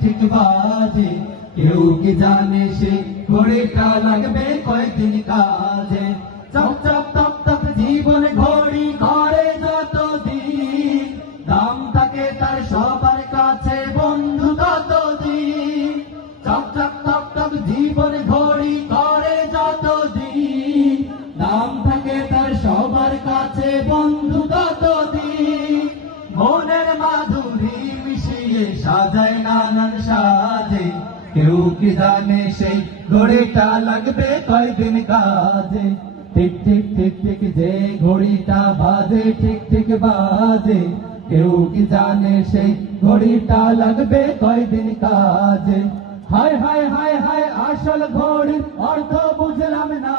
ঠিক বাজে। কেউ কি জানে সে ঘড়িটা লাগবে কয়েকদিন কাজে? চপ চপ টপ টপ জীবন ঘড়ি করে যত দিন দাম থাকে তার সবার কাছে বন্ধু তত দিন চপ চপ টপ টপ জীবন ঘড়ি করে যত দিন দাম থাকে তার সবার কাছে বন্ধু তত দিন মনের মাধুরী সাজায় নানান সাজে, কেউ কি জানে সেই ঘড়িটা লাগবে কয়দিন কাজে? ঠিক ঠিক ঠিক ঠিক যে ঘড়িটা বাজে ঠিক ঠিক বাজে। কেউ কি জানে সেই ঘড়িটা লাগবে কয়দিন কাজে? হায় হায় হায় হায়, আসল ঘড়ির অর্থ বুঝলাম না।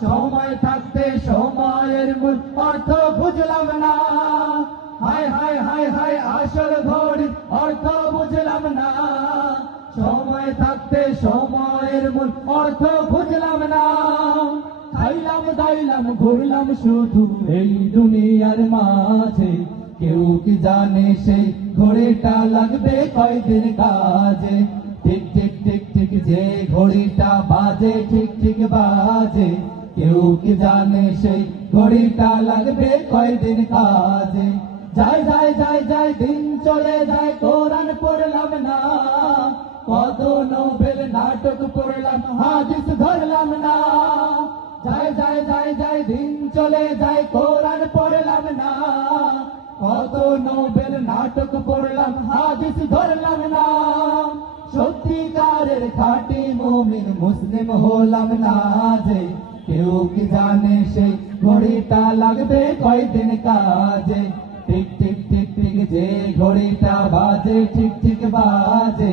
সময় থাকতে সময়ের মূল অর্থ বুঝলাম না। হায় হায় হায় হায়, আসল ঘড়ির সময়ের মূল অর্থ বুঝলাম না। খাইলাম দাইলাম, ঘুরলাম শুধু এই দুনিয়ার মাঝে। কেউ কি জানে সেই ঘড়িটা লাগবে কয়দিন কাজে? ঠিক ঠিক ঠিক ঠিক যে ঘড়িটা বাজে ঠিক ঠিক বাজে। কেউ কি জানে সেই ঘড়িটা লাগবে কয়দিন কাজে? যায় যায় যায় যায় দিন চলে যায়, কোরআন পড়লাম না। কত নোবেল নাটক পড়লাম হাদিস ধরলাম না যায় যায় যায় যায় দিন চলে যায় কোরআন পড়লাম না কত নোবেল নাটক পড়লাম হাদিস ধরলাম না সত্যিকারের খাঁটি মুমিন মুসলিম হলাম না যে কেউ কি জানে সেই ঘড়িটা লাগবে কয়দিন কাজে ঠিক ঠিক ঠিক ঠিক যে ঘড়িটা বাজে ঠিক ঠিক বাজে